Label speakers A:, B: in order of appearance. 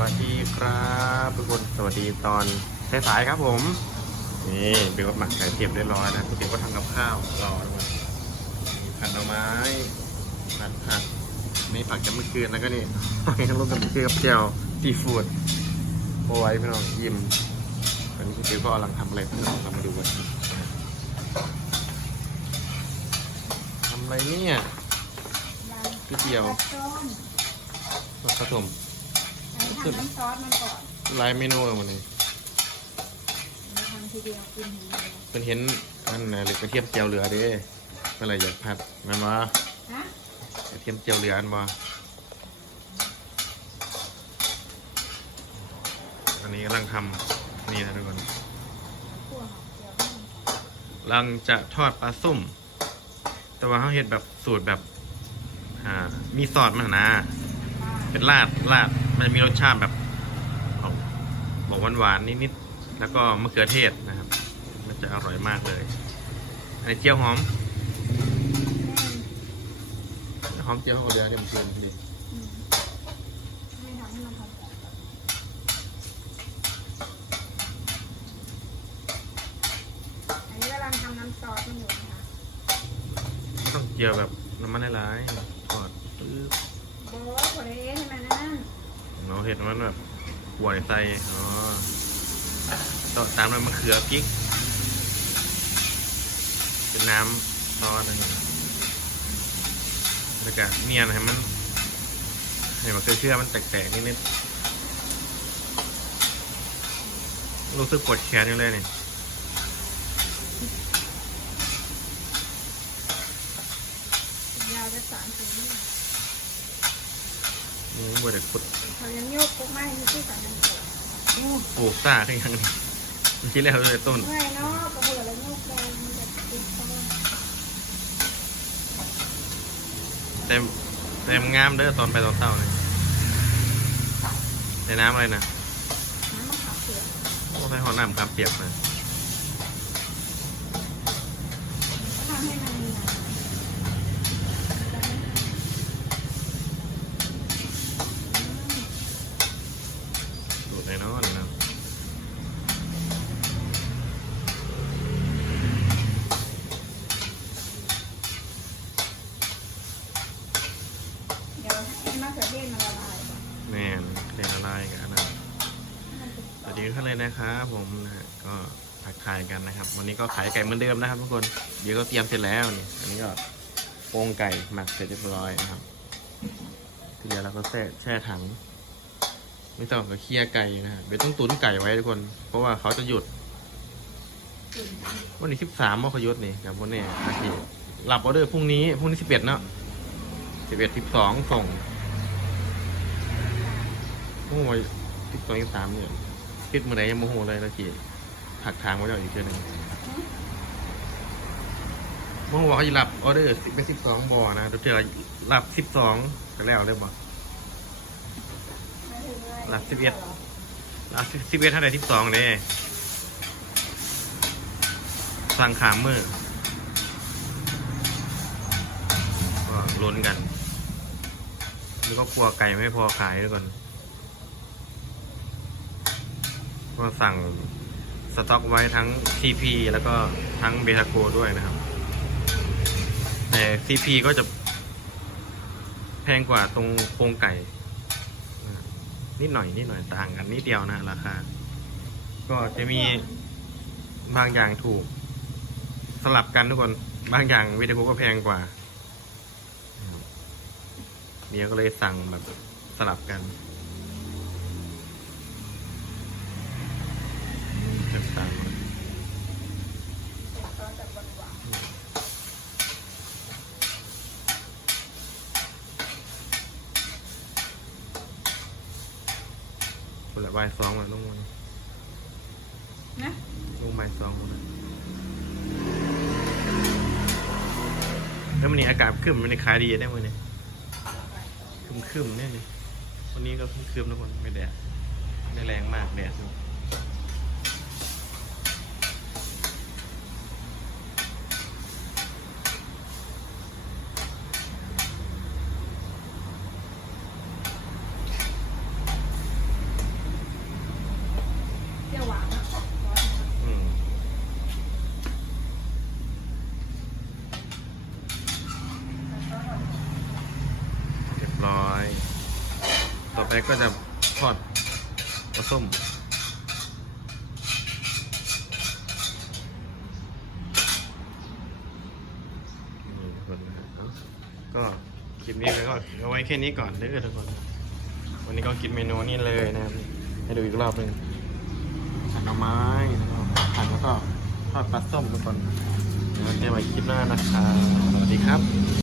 A: วัสดีครับทุกคนสวัสดีตอนสายๆครับผม นี่เบลก็หมักไก่เทียมเรียบร้อยนะคุณเบลก็ทำกับข้าวรอด้วยผัดหน่อไม้ผัดผักนี่ผักจากเมื่อคืนแล้วก็นี่ทั้งลูกกับเมื่อคืนกับเจียวซีฟู้ดโอ้ยพี่น้องยิ้มตอนนี้คุณเบลก็กำลังทำอะไรพี่น้องเรามาดูกันทำอะไรเนี่ยก๋วยเตี๋ยว
B: ปลาส้ม
A: รสผสม
B: อันนี้ทำน้ำซอสมันก่อน
A: หลายเมนูเลยวันนี้
B: เราทำทีเดียวกินทีเดียว
A: เป็นเห็นอันน่ะเหล็กกระเทียมเจียวเหลือเด้เมื่อไหรอยากผัดแมันว่า
B: ฮะ
A: กระเทียมเจียวเหลืออันว่าอันนี้กำลังทำนี่นะทุกคน
B: ขั่วหอมเจียว
A: กำลังจะทอดปลาส้ม แต่ว่าเขาเห็ดแบบสูตรแบบอ่ามีซอสมันนะ เป็นราดราด มันจะมีรสชาติแบบออกบอกหวานๆนิดๆแล้วก็มะเขือเทศนะครับ มันจะอร่อยมากเลย อันนี้เจียวหอมหอมเจียวเขาเดือดเนี่ยมันเจียวดี
B: อืมไม่ทำให้มันหอมก่อนอันนี้กำลังทำน้ำซอสมันอยู่นะคะ
A: ต้องเจียวแบบน้ำมันหลายๆทอดปึ๊บ
B: โบ๊ทโผล่ให้มันนั่น
A: เราเห็นมันแบบหัวใส่อ๋อต่อตามด้วยมะเขือพริก เป็นน้ำซอสอะไรอย่างเงี้ยแล้วก็เนียนให้มันให้มะเขือเชื่อมันแตกๆนิดๆรู้สึกปวดแขนอยู่เลยเนี่ยา
B: วจะสามถึงนี่
A: มือปวดเด็กปวด
B: เขายังโยกปุ๊บไม่มีที่สามถึง
A: ปลูกซ่าขึ้นยังนี่มันคิดแล้วเลยต้น
B: เมื่อยเนาะกระเบื่อแล้วโยกแรงมันจะติดคอ
A: เต็มเต็มงามเด้อตอนไปตอนเศร้าเลยในน้ำอะไรนะ
B: น้ำมะขามเปียก
A: โอ้ใส่หอน้ำครับเปียกเลย
B: ทำให้มันมีน้ำ
A: สูตรไหนเนาะนี่นะ
B: เดี๋ยวให้มะเขือเทศมันละลายก่อน
A: แม่นเรียนอะไรกันนะ
B: ให้ มันติด
A: สวัสดีทุกท่านเลยนะครับผมนะฮะก็ทักทายกันนะครับ วันนี้ก็ขายไก่เหมือนเดิมนะครับทุกคนเดี๋ยวก็เตรียมเสร็จแล้วนี่อันนี้ก็โปรงไก่หมักเสร็จเรียบร้อยนะครับทีเดียวเราก็แช่แช่ถัง ไม่ต้องก็เคี่ยไก่นะฮะเดี๋ยวต้องตุ๋นไก่ไว้ทุกคน เพราะว่าเขาจะหยุด วันนี้สิบสามมกยศนี่ครับวันนี้นาทีหลับออเดอร์พรุ่งนี้พรุ่งนี้สิบเอ็ดเนาะสิบเอ็ดสิบสองส่งโอ้ยสิบสองสิบสามเนี่ย คิดมือไหร่ยังโมโหเลยนาทีถักทางไว้แล้วอีกเทื่อหนึงโมโหว่าเขาจะหลับออเดอร์สิบเป็นสิบสองบ่อนะเดี๋ยวเธอหลับสิบสองกันแล้วเลยบ่หลับ11หลับสิบเอ็ดเท่าไหร่สิบสองเลยสั่งขามมือก็ล้นกัน นี่ก็กลัวไก่ไม่พอขายด้วยก่อน ก็สั่งสต็อกไว้ทั้ง CP แล้วก็ทั้งเบทาโกด้วยนะครับ แต่ CP ก็จะแพงกว่าตรงโครงไก่ นิดหน่อยนิดหน่อยต่างกันนิดเดียวนะราคา ก็จะมีบางอย่างถูก สลับกันทุกคน บางอย่างวิดีโอก็แพงกว่าเมียก็เลยสั่งแบบสลับกันจะสั่ง
B: ซอสแบบหวาน
A: คนละใบายสองเลยลุงมัน
B: ๆนะ
A: ลุงใบายสองหมดเลยแล้วมันนี่อากาศขึ้นมันนี่ขายดีได้มั้ยเนี่ยคึมคึมๆเนี่ยนี่วันนี้ก็คึมคึมๆทุกคนไม่แดดไม่แรงมากแดด อยู่ก็จะทอดปลาส้มก็คลิปนี้ไปก็เอาไว้แค่นี้ก่อนเด้อทุกคน วันนี้ก็กินเมนูนี้เลยนะครับ ให้ดูอีกรอบหนึ่งผัดหน่อไม้แล้วก็ผัดแล้วก็ทอดปลาส้มทุกคนเดี๋ยวเจอกันใหม่คลิปหน้านะครับสวัสดีครับ